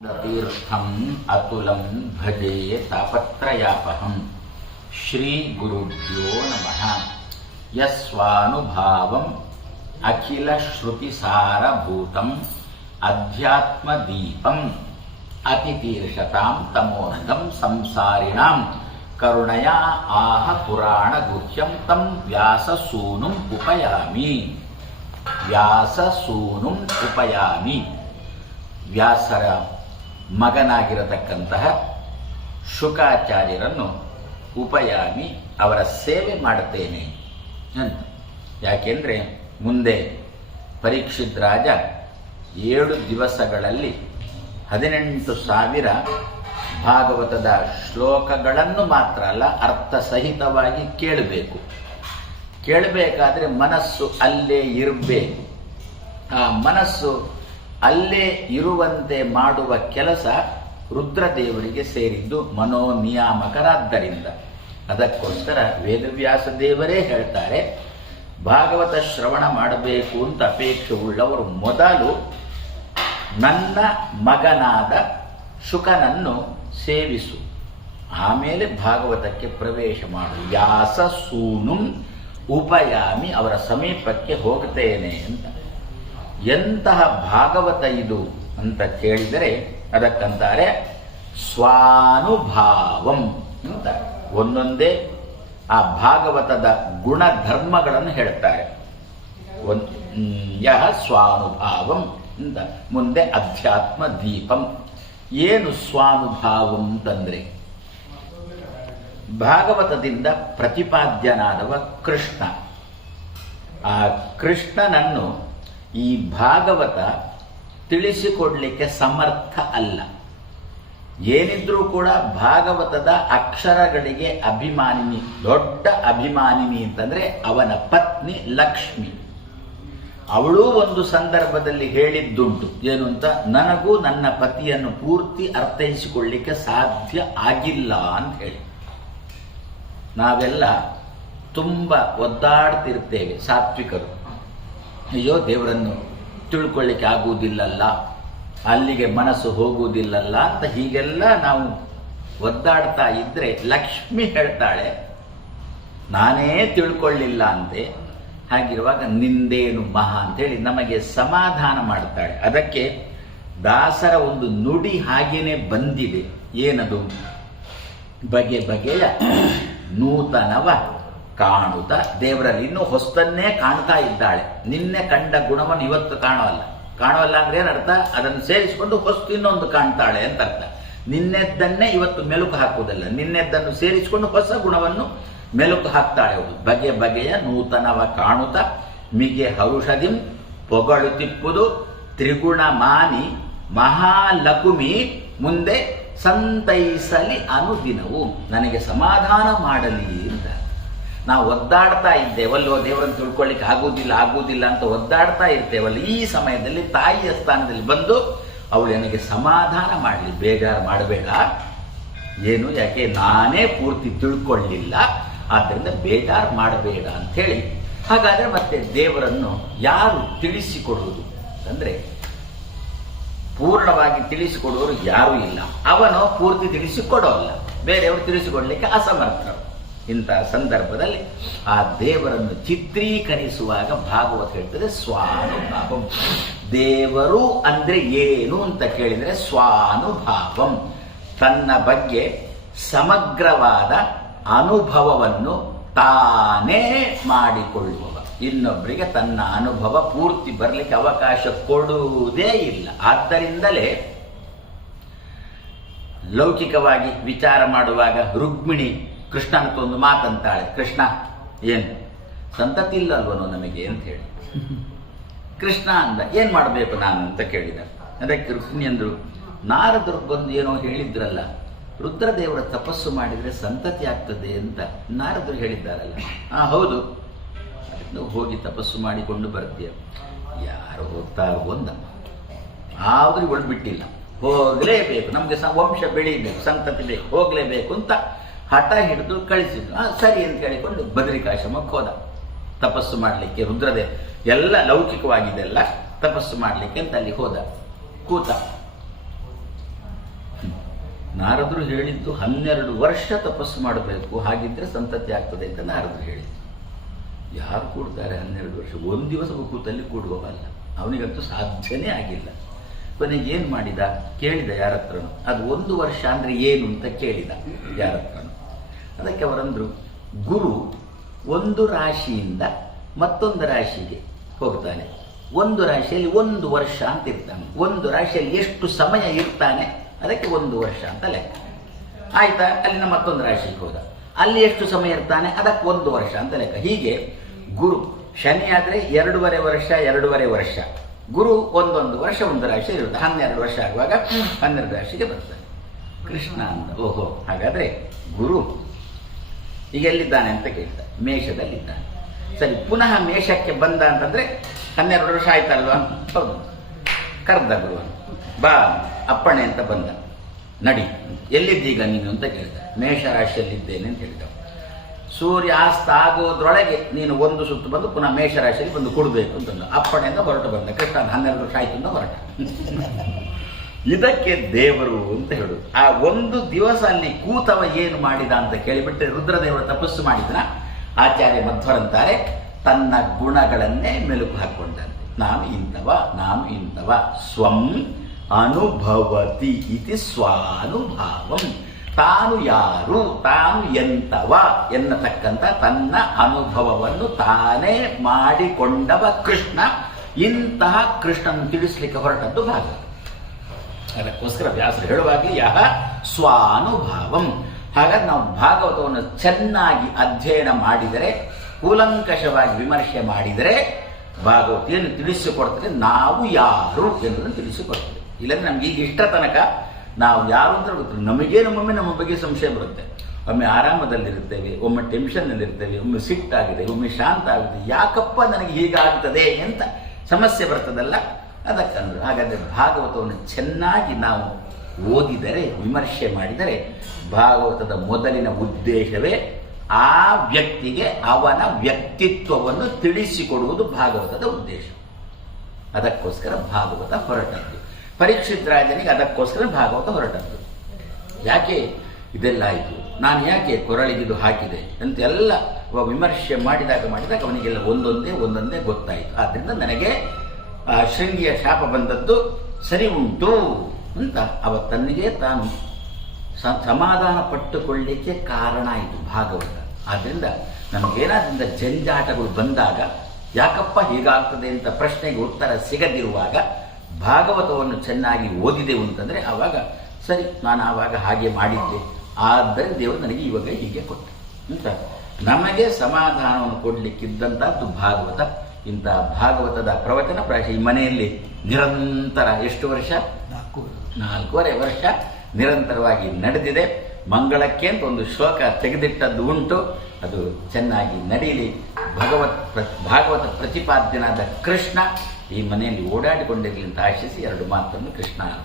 तीर्थम अतुलम भजे तापत्रयापहम श्री गुरुभ्यो नमः। यस्वानुभावम अखिल श्रुति सारभूतम अध्यात्म दीपम अतितीर्षतां तमोनदं संसारिणां करुणया आह पुराण गुह्यं तं व्याससूनुं उपयामि। व्याससूनुं उपयामि ವ್ಯಾಸರ ಮಗನಾಗಿರತಕ್ಕಂತಹ ಶುಕಾಚಾರ್ಯರನ್ನು ಉಪಯಾಮಿ ಅವರ ಸೇವೆ ಮಾಡುತ್ತೇನೆ ಅಂತ. ಯಾಕೆಂದರೆ ಮುಂದೆ ಪರೀಕ್ಷಿತ್ ರಾಜ 7 ದಿವಸಗಳಲ್ಲಿ 18,000 ಭಾಗವತದ ಶ್ಲೋಕಗಳನ್ನು ಮಾತ್ರ ಅಲ್ಲ ಅರ್ಥ ಸಹಿತವಾಗಿ ಕೇಳಬೇಕಾದ್ರೆ ಮನಸ್ಸು ಅಲ್ಲೇ ಇರಬೇಕು. ಆ ಮನಸ್ಸು ಅಲ್ಲೇ ಇರುವಂತೆ ಮಾಡುವ ಕೆಲಸ ರುದ್ರದೇವರಿಗೆ ಸೇರಿದ್ದು ಮನೋನಿಯಾಮಕರಾದ್ದರಿಂದ. ಅದಕ್ಕೋಸ್ಕರ ವೇದವ್ಯಾಸ ದೇವರೇ ಹೇಳ್ತಾರೆ, ಭಾಗವತ ಶ್ರವಣ ಮಾಡಬೇಕು ಅಂತ ಅಪೇಕ್ಷೆ ಉಳ್ಳವರು ಮೊದಲು ನನ್ನ ಮಗನಾದ ಶುಕನನ್ನು ಸೇವಿಸು, ಆಮೇಲೆ ಭಾಗವತಕ್ಕೆ ಪ್ರವೇಶ ಮಾಡು. ವ್ಯಾಸ ಸೂನುಂ ಉಪಯಾಮಿ, ಅವರ ಸಮೀಪಕ್ಕೆ ಹೋಗ್ತೇನೆ ಅಂತ. ಎಂತಹ ಭಾಗವತ ಇದು ಅಂತ ಕೇಳಿದರೆ ಅದಕ್ಕಂತಾರೆ ಸ್ವಾನುಭಾವಂ ಅಂತ. ಒಂದೊಂದೇ ಆ ಭಾಗವತದ ಗುಣಧರ್ಮಗಳನ್ನು ಹೇಳ್ತಾರೆ. ಯಹ ಸ್ವಾನುಭಾವಂ ಅಂತ. ಮುಂದೆ ಅಧ್ಯಾತ್ಮ ದೀಪಂ. ಏನು ಸ್ವಾನುಭಾವಂ ಅಂತಂದ್ರೆ, ಭಾಗವತದಿಂದ ಪ್ರತಿಪಾದ್ಯನಾದವ ಕೃಷ್ಣ. ಆ ಕೃಷ್ಣನನ್ನು ಈ ಭಾಗವತ ತಿಳಿಸಿಕೊಡ್ಲಿಕ್ಕೆ ಸಮರ್ಥ ಅಲ್ಲ. ಏನಿದ್ರೂ ಕೂಡ ಭಾಗವತದ ಅಕ್ಷರಗಳಿಗೆ ಅಭಿಮಾನಿನಿ, ದೊಡ್ಡ ಅಭಿಮಾನಿನಿ ಅಂತಂದ್ರೆ ಅವನ ಪತ್ನಿ ಲಕ್ಷ್ಮಿ. ಅವಳು ಒಂದು ಸಂದರ್ಭದಲ್ಲಿ ಹೇಳಿದ್ದುಂಟು, ಏನು ಅಂತ, ನನಗೂ ನನ್ನ ಪತಿಯನ್ನು ಪೂರ್ತಿ ಅರ್ಥೈಸಿಕೊಳ್ಳಿಕ್ಕೆ ಸಾಧ್ಯ ಆಗಿಲ್ಲ ಅಂತ ಹೇಳಿ. ನಾವೆಲ್ಲ ತುಂಬ ಒದ್ದಾಡ್ತಿರ್ತೇವೆ ಸಾತ್ವಿಕರು. ಅಯ್ಯೋ, ದೇವರನ್ನು ತಿಳ್ಕೊಳ್ಳಿಕ್ಕೆ ಆಗುವುದಿಲ್ಲಲ್ಲ, ಅಲ್ಲಿಗೆ ಮನಸ್ಸು ಹೋಗುವುದಿಲ್ಲಲ್ಲ ಅಂತ ಹೀಗೆಲ್ಲ ನಾವು ಒದ್ದಾಡ್ತಾ ಇದ್ರೆ ಲಕ್ಷ್ಮಿ ಹೇಳ್ತಾಳೆ, ನಾನೇ ತಿಳ್ಕೊಳ್ಳಿಲ್ಲ ಅಂತೆ. ಹಾಗಿರುವಾಗ ನಿಂದೇನು ಮಹಾ ಅಂತೇಳಿ ನಮಗೆ ಸಮಾಧಾನ ಮಾಡ್ತಾಳೆ. ಅದಕ್ಕೆ ದಾಸರ ಒಂದು ನುಡಿ ಹಾಗೇನೆ ಬಂದಿದೆ. ಏನದು? ಬಗೆ ಬಗೆಯ ನೂತನವ ಕಾಣುತ್ತ ದೇವರಲ್ಲಿ ಇನ್ನೂ ಹೊಸತನ್ನೇ ಕಾಣ್ತಾ ಇದ್ದಾಳೆ. ನಿನ್ನೆ ಕಂಡ ಗುಣವನ್ನು ಇವತ್ತು ಕಾಣೋಲ್ಲ ಅಂದ್ರೆ ಏನರ್ಥ? ಅದನ್ನು ಸೇರಿಸಿಕೊಂಡು ಹೊಸ್ತು ಇನ್ನೊಂದು ಕಾಣ್ತಾಳೆ ಅಂತ ಅರ್ಥ. ನಿನ್ನೆದ್ದನ್ನೇ ಇವತ್ತು ಮೆಲುಕು ಹಾಕುವುದಲ್ಲ, ನಿನ್ನೆದ್ದನ್ನು ಸೇರಿಸಿಕೊಂಡು ಹೊಸ ಗುಣವನ್ನು ಮೆಲುಕು ಹಾಕ್ತಾಳೆ ಅವಳು. ಬಗೆ ಬಗೆಯ ನೂತನವ ಕಾಣುತ್ತ ಮಿಗೆ ಹರುಷದಿಂ ಪೊಗಳುತಿಪ್ಪುದು ತ್ರಿಗುಣ ಮಾನಿ ಮಹಾಲಕುಮಿ ಮುಂದೆ ಸಂತೈಸಲಿ ಅನುದಿನವು, ನನಗೆ ಸಮಾಧಾನ ಮಾಡಲಿ ಅಂತ. ನಾವು ಒದ್ದಾಡ್ತಾ ಇದ್ದೇವಲ್ಲೋ, ದೇವರನ್ನು ತಿಳ್ಕೊಳ್ಳಿಕ್ಕೆ ಆಗುವುದಿಲ್ಲ ಅಂತ ಒದ್ದಾಡ್ತಾ ಇರ್ತೇವಲ್ಲ, ಈ ಸಮಯದಲ್ಲಿ ತಾಯಿಯ ಸ್ಥಾನದಲ್ಲಿ ಬಂದು ಅವಳು ನನಗೆ ಸಮಾಧಾನ ಮಾಡಲಿ, ಬೇಜಾರು ಮಾಡಬೇಡ. ಏನು, ಯಾಕೆ ನಾನೇ ಪೂರ್ತಿ ತಿಳ್ಕೊಳ್ಳಿಲ್ಲ, ಆದ್ದರಿಂದ ಬೇಜಾರು ಮಾಡಬೇಡ ಅಂಥೇಳಿ. ಹಾಗಾದ್ರೆ ಮತ್ತೆ ದೇವರನ್ನು ಯಾರು ತಿಳಿಸಿಕೊಡುವುದು ಅಂದರೆ, ಪೂರ್ಣವಾಗಿ ತಿಳಿಸಿಕೊಡುವವರು ಯಾರೂ ಇಲ್ಲ. ಅವನು ಪೂರ್ತಿ ತಿಳಿಸಿಕೊಡೋಲ್ಲ, ಬೇರೆಯವರು ತಿಳಿಸಿಕೊಡ್ಲಿಕ್ಕೆ ಅಸಮರ್ಥರು. ಇಂತಹ ಸಂದರ್ಭದಲ್ಲಿ ಆ ದೇವರನ್ನು ಚಿತ್ರೀಕರಿಸುವಾಗ ಭಾಗವತ ಹೇಳ್ತದೆ ಸ್ವಾನುಭಾವಂ. ದೇವರು ಅಂದ್ರೆ ಏನು ಅಂತ ಕೇಳಿದರೆ ಸ್ವಾನುಭಾವಂ, ತನ್ನ ಬಗ್ಗೆ ಸಮಗ್ರವಾದ ಅನುಭವವನ್ನು ತಾನೇ ಮಾಡಿಕೊಳ್ಳುವವ. ಇನ್ನೊಬ್ಬರಿಗೆ ತನ್ನ ಅನುಭವ ಪೂರ್ತಿ ಬರಲಿಕ್ಕೆ ಅವಕಾಶ ಕೊಡುವುದೇ ಇಲ್ಲ. ಆದ್ದರಿಂದಲೇ ಲೌಕಿಕವಾಗಿ ವಿಚಾರ ಮಾಡುವಾಗ ರುಕ್ಮಿಣಿ ಕೃಷ್ಣನಂತ ಒಂದು ಮಾತಂತಾಳೆ, ಕೃಷ್ಣ ಏನು ಸಂತತಿ ಇಲ್ಲಲ್ವನೋ ನಮಗೆ ಅಂತ ಹೇಳಿ. ಕೃಷ್ಣ ಅಂದ, ಏನ್ ಮಾಡಬೇಕು ನಾನು ಅಂತ ಕೇಳಿದ. ಅದಕ್ಕೆ ರುಕ್ಮಿಣಿ ಅಂದ್ರು, ನಾರದರು ಬಂದು ಏನೋ ಹೇಳಿದ್ರಲ್ಲ, ರುದ್ರದೇವರ ತಪಸ್ಸು ಮಾಡಿದ್ರೆ ಸಂತತಿ ಆಗ್ತದೆ ಅಂತ ನಾರದರು ಹೇಳಿದ್ದಾರಲ್ಲ. ಹೌದು, ನೀವು ಹೋಗಿ ತಪಸ್ಸು ಮಾಡಿಕೊಂಡು ಬರ್ತೀಯ. ಯಾರು ಹೋಗ್ತಾರೋ ಒಂದ, ಆದ್ರೂ ಇವಳು ಬಿಟ್ಟಿಲ್ಲ, ಹೋಗಲೇಬೇಕು, ನಮ್ಗೆ ವಂಶ ಬೆಳೀಬೇಕು, ಸಂತತಿ ಬೇಕು, ಹೋಗ್ಲೇಬೇಕು ಅಂತ ಹಠ ಹಿಡಿದು ಕಳಿಸಿದ್ರು. ಸರಿ ಅಂತ ಕೇಳಿಕೊಂಡು ಬದರಿಕಾಶ್ರಮಕ್ಕೆ ಹೋದ ತಪಸ್ಸು ಮಾಡಲಿಕ್ಕೆ. ರುದ್ರದೇವ ಎಲ್ಲ ಲೌಕಿಕವಾಗಿದೆಲ್ಲ ತಪಸ್ಸು ಮಾಡಲಿಕ್ಕೆ ಅಂತ ಅಲ್ಲಿ ಹೋದ. ಕೂತ. ನಾರದರು ಹೇಳಿದ್ದು 12 ವರ್ಷ ತಪಸ್ಸು ಮಾಡಬೇಕು, ಹಾಗಿದ್ರೆ ಸಂತತಿ ಆಗ್ತದೆ ಅಂತ ನಾರದರು ಹೇಳಿದ್ದು. ಯಾರು ಕೂಡ್ತಾರೆ 12 ವರ್ಷ? ಒಂದು ದಿವಸ ಕೂತಲ್ಲಿ ಕೂಡುವವಲ್ಲ, ಅವನಿಗಂತೂ ಸಾಧ್ಯನೇ ಆಗಿಲ್ಲ. ಕೊನೆಗೆ ಏನು ಮಾಡಿದ? ಕೇಳಿದ ಯಾರ ಹತ್ರನು, ಅದು 1 ವರ್ಷ ಅಂದರೆ ಏನು ಅಂತ ಕೇಳಿದ ಯಾರ ಹತ್ರನು. ಅದಕ್ಕೆ ಅವರಂದ್ರು, ಗುರು ಒಂದು ರಾಶಿಯಿಂದ ಮತ್ತೊಂದು ರಾಶಿಗೆ ಹೋಗ್ತಾನೆ, ಒಂದು ರಾಶಿಯಲ್ಲಿ 1 ವರ್ಷ ಅಂತ ಇರ್ತಾನೆ, ಒಂದು ರಾಶಿಯಲ್ಲಿ ಎಷ್ಟು ಸಮಯ ಇರ್ತಾನೆ ಅದಕ್ಕೆ 1 ವರ್ಷ ಅಂತ ಲೆಕ್ಕ. ಆಯ್ತಾ? ಅಲ್ಲಿನ ಮತ್ತೊಂದು ರಾಶಿಗೆ ಹೋದ, ಅಲ್ಲಿ ಎಷ್ಟು ಸಮಯ ಇರ್ತಾನೆ ಅದಕ್ಕೆ 1 ವರ್ಷ ಅಂತ ಲೆಕ್ಕ. ಹೀಗೆ ಗುರು ಶನಿ ಆದರೆ 2.5 ವರ್ಷ 2.5 ವರ್ಷ, ಗುರು 1 ವರ್ಷ ಒಂದು ರಾಶಿ ಇರುತ್ತೆ, 12 ವರ್ಷ ಆಗುವಾಗ 12 ರಾಶಿಗೆ ಬರ್ತಾನೆ. ಕೃಷ್ಣ ಅಂತ, ಓಹೋ ಹಾಗಾದ್ರೆ ಗುರು ಈಗ ಎಲ್ಲಿದ್ದಾನೆ ಅಂತ ಕೇಳ್ತಾ, ಮೇಷದಲ್ಲಿದ್ದಾನೆ. ಸರಿ, ಪುನಃ ಮೇಷಕ್ಕೆ ಬಂದ ಅಂತಂದ್ರೆ 12 ವರ್ಷ ಆಯ್ತಲ್ವಾ? ಹೌದು. ಕರ್ದ ಗುರು, ಬಾ ಅಪ್ಪಣೆ ಅಂತ ಬಂದ, ನಡಿ. ಎಲ್ಲಿದ್ದೀಗ ನೀನು ಅಂತ ಕೇಳಿದ. ಮೇಷರಾಶಿಯಲ್ಲಿದ್ದೇನೆ ಅಂತ ಹೇಳಿದ. ಸೂರ್ಯಾಸ್ತ ಆಗೋದ್ರೊಳಗೆ ನೀನು 1 ಸುತ್ತು ಬಂದು ಪುನಃ ಮೇಷರಾಶಿಯಲ್ಲಿ ಬಂದು ಕೊಡಬೇಕು ಅಂತಂದ. ಅಪ್ಪಣೆಯಿಂದ ಹೊರಟು ಬಂದ. ಕೃಷ್ಣ 12 ವರ್ಷ ಆಯ್ತು ಅಂತ ಹೊರಟ. ಇದಕ್ಕೆ ದೇವರು ಅಂತ ಹೇಳುದು. ಆ 1 ದಿವಸ ಅಲ್ಲಿ ಕೂತವ ಏನು ಮಾಡಿದ ಅಂತ ಕೇಳಿಬಿಟ್ರೆ, ರುದ್ರದೇವರು ತಪಸ್ಸು ಮಾಡಿದ್ರ. ಆಚಾರ್ಯ ಮಧ್ವರಂತಾರೆ, ತನ್ನ ಗುಣಗಳನ್ನೇ ಮೆಲುಕು ಹಾಕೊಂಡಂತೆ. ನಾನು ಇಂಥವ ಸ್ವಂ ಅನುಭವತಿ ಇತಿ ಸ್ವಾನುಭಾವಂ. ತಾನು ಯಾರು, ತಾನು ಎಂಥವ ಎನ್ನತಕ್ಕಂಥ ತನ್ನ ಅನುಭವವನ್ನು ತಾನೇ ಮಾಡಿಕೊಂಡವ ಕೃಷ್ಣ. ಇಂತಹ ಕೃಷ್ಣನ ತಿಳಿಸ್ಲಿಕ್ಕೆ ಹೊರಟದ್ದು ಭಾಗವತ. ಅದಕ್ಕೋಸ್ಕರ ವ್ಯಾಸರು ಹೇಳುವಾಗಲಿ ಯಹ ಸ್ವಾನುಭಾವಂ. ಹಾಗಾಗಿ ನಾವು ಭಾಗವತವನ್ನು ಚೆನ್ನಾಗಿ ಅಧ್ಯಯನ ಮಾಡಿದರೆ, ಕೂಲಂಕಷವಾಗಿ ವಿಮರ್ಶೆ ಮಾಡಿದರೆ, ಭಾಗವತ ಏನು ತಿಳಿಸಿಕೊಡ್ತದೆ, ನಾವು ಯಾರು ಎನ್ನುವುದನ್ನು ತಿಳಿಸಿಕೊಡ್ತದೆ. ಇಲ್ಲಾಂದ್ರೆ ನಮ್ಗೆ ಈಗ ಇಷ್ಟ ತನಕ ನಾವು ಯಾರು ಅಂತ ಗೊತ್ತಿಲ್ಲ. ನಮಗೇನೊಮ್ಮೆ ನಮ್ಮ ಬಗ್ಗೆ ಸಂಶಯ ಬರುತ್ತೆ. ಒಮ್ಮೆ ಆರಾಮದಲ್ಲಿರ್ತೇವೆ, ಒಮ್ಮೆ ಟೆನ್ಷನ್ನಲ್ಲಿರ್ತೇವೆ, ಒಮ್ಮೆ ಸಿಟ್ಟಾಗಿದೆ, ಒಮ್ಮೆ ಶಾಂತ ಆಗುತ್ತೆ. ಯಾಕಪ್ಪ ನನಗೆ ಹೀಗಾಗ್ತದೆ ಅಂತ ಸಮಸ್ಯೆ ಬರ್ತದಲ್ಲ, ಅದಕ್ಕಂದ್ರು. ಹಾಗಾದರೆ ಭಾಗವತವನ್ನು ಚೆನ್ನಾಗಿ ನಾವು ಓದಿದರೆ, ವಿಮರ್ಶೆ ಮಾಡಿದರೆ, ಭಾಗವತದ ಮೊದಲಿನ ಉದ್ದೇಶವೇ ಆ ವ್ಯಕ್ತಿಗೆ ಅವನ ವ್ಯಕ್ತಿತ್ವವನ್ನು ತಿಳಿಸಿಕೊಡುವುದು ಭಾಗವತದ ಉದ್ದೇಶ. ಅದಕ್ಕೋಸ್ಕರ ಭಾಗವತ ಹೊರಟದ್ದು. ಪರೀಕ್ಷಿತ್ ರಾಜನಿಗೆ ಅದಕ್ಕೋಸ್ಕರ ಭಾಗವತ ಹೊರಟದ್ದು. ಯಾಕೆ ಇದೆಲ್ಲ ಆಯಿತು, ನಾನು ಯಾಕೆ ಕೊರಳಿಗಿದು ಹಾಕಿದೆ ಅಂತೆಲ್ಲ ವಿಮರ್ಶೆ ಮಾಡಿದಾಗ ಅವನಿಗೆಲ್ಲ ಒಂದೊಂದೇ ಗೊತ್ತಾಯಿತು. ಆದ್ದರಿಂದ ನನಗೆ ಶೃಂಗಿಯ ಶಾಪ ಬಂದದ್ದು ಸರಿ ಉಂಟು ಅಂತ ತನ್ನಿಗೆ ತಾನು ಸಮಾಧಾನ ಪಟ್ಟುಕೊಳ್ಳಿಕ್ಕೆ ಕಾರಣ ಆಯಿತು ಭಾಗವತ. ಆದ್ದರಿಂದ ನಮಗೇನಾದ್ರಿಂದ ಜಂಜಾಟಗಳು ಬಂದಾಗ, ಯಾಕಪ್ಪ ಹೀಗಾಗ್ತದೆ ಅಂತ ಪ್ರಶ್ನೆಗೆ ಉತ್ತರ ಸಿಗದಿರುವಾಗ ಭಾಗವತವನ್ನು ಚೆನ್ನಾಗಿ ಓದಿದೆವು ಅಂತಂದರೆ ಆವಾಗ ಸರಿ, ನಾನು ಆವಾಗ ಹಾಗೆ ಮಾಡಿದ್ದೆ, ಆದ್ದರಿಂದ ದೇವರು ನನಗೆ ಇವಾಗ ಹೀಗೆ ಕೊಟ್ಟ ಅಂತ ನಮಗೆ ಸಮಾಧಾನವನ್ನು ಕೊಡಲಿಕ್ಕಿದ್ದಂಥದ್ದು ಭಾಗವತ. ಇಂಥ ಭಾಗವತದ ಪ್ರವಚನ ಪ್ರಾಯಶಃ ಈ ಮನೆಯಲ್ಲಿ ನಿರಂತರ ಎಷ್ಟು ವರ್ಷ? 4.5 ವರ್ಷ ನಿರಂತರವಾಗಿ ನಡೆದಿದೆ. ಮಂಗಳಕ್ಕೆ ಅಂತ ಒಂದು ಶ್ಲೋಕ ತೆಗೆದಿಟ್ಟದ್ದು ಉಂಟು, ಅದು ಚೆನ್ನಾಗಿ ನಡೀಲಿ. ಭಾಗವತ ಪ್ರತಿಪಾದ್ಯನಾದ ಕೃಷ್ಣ ಈ ಮನೆಯಲ್ಲಿ ಓಡಾಡಿಕೊಂಡಿರಲಿ ಅಂತ ಆಶಿಸಿ 2 ಮಾತನ್ನು ಕೃಷ್ಣ